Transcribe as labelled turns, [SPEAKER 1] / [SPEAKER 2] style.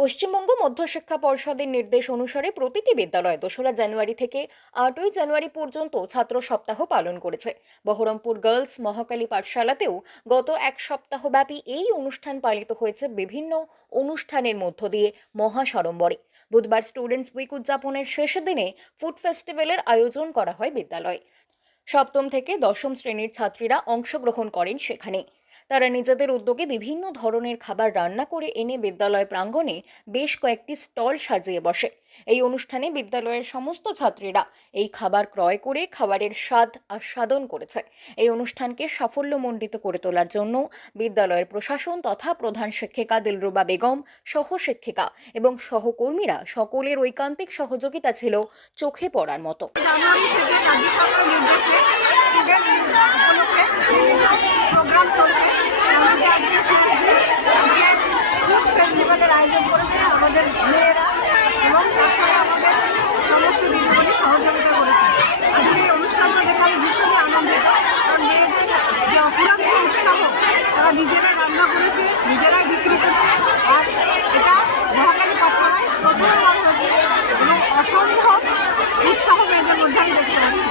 [SPEAKER 1] পশ্চিমবঙ্গ মধ্যশিক্ষা পর্ষদের নির্দেশ অনুসারে প্রতিটি বিদ্যালয় দোসরা জানুয়ারি থেকে আটই জানুয়ারি পর্যন্ত ছাত্র সপ্তাহ পালন করেছে। বহরমপুর গার্লস মহাকালী পাঠশালাতেও গত এক সপ্তাহব্যাপী এই অনুষ্ঠান পালিত হয়েছে বিভিন্ন অনুষ্ঠানের মধ্য দিয়ে মহাসাড়ম্বরে। বুধবার স্টুডেন্টস উইক উদযাপনের শেষ দিনে ফুড ফেস্টিভ্যালের আয়োজন করা হয় বিদ্যালয়ে। সপ্তম থেকে দশম শ্রেণির ছাত্রীরা অংশগ্রহণ করেন সেখানে। তারা নিজেদের উদ্যোগে বিভিন্ন ধরনের খাবার রান্না করে এনে বিদ্যালয় প্রাঙ্গণে বেশ কয়েকটি স্টল সাজিয়ে বসে। এই অনুষ্ঠানে বিদ্যালয়ের সমস্ত ছাত্রীরা এই খাবার ক্রয় করে খাবারের স্বাদ আস্বাদন করেছে। এই অনুষ্ঠানকে সাফল্যমণ্ডিত করে তোলার জন্য বিদ্যালয়ের প্রশাসন তথা প্রধান শিক্ষিকা দিলরুবা বেগম সহ শিক্ষিকা এবং সহকর্মীরা সকলের ঐকান্তিক সহযোগিতা ছিল চোখে পড়ার মতো
[SPEAKER 2] জানুয়ারি থেকে রাজ্য সরকার নির্দেশে স্টুডেন্টস উপলক্ষে প্রোগ্রাম চলছে তার মধ্যে আজকে শেষ দিন আজকে ফুড ফেস্টিভ্যালের আয়োজন করেছে আমাদের মেয়েরা এবং তার সঙ্গে আমাদের সমস্ত দিদিমণি সহযোগিতা করেছে আজকে এই অনুষ্ঠানটা দেখে আমি ভীষণই আনন্দিত কারণ মেয়েদের যে অফুরন্ত উৎসাহ তারা নিজেরাই রান্না করেছে, নিজেরাই বিক্রি করছে। আর এটা মহাকালী পাঠশালায় প্রথমবার হচ্ছে এবং অসম্ভব উৎসাহ মেয়েদের মধ্যে আমি দেখতে পাচ্ছি।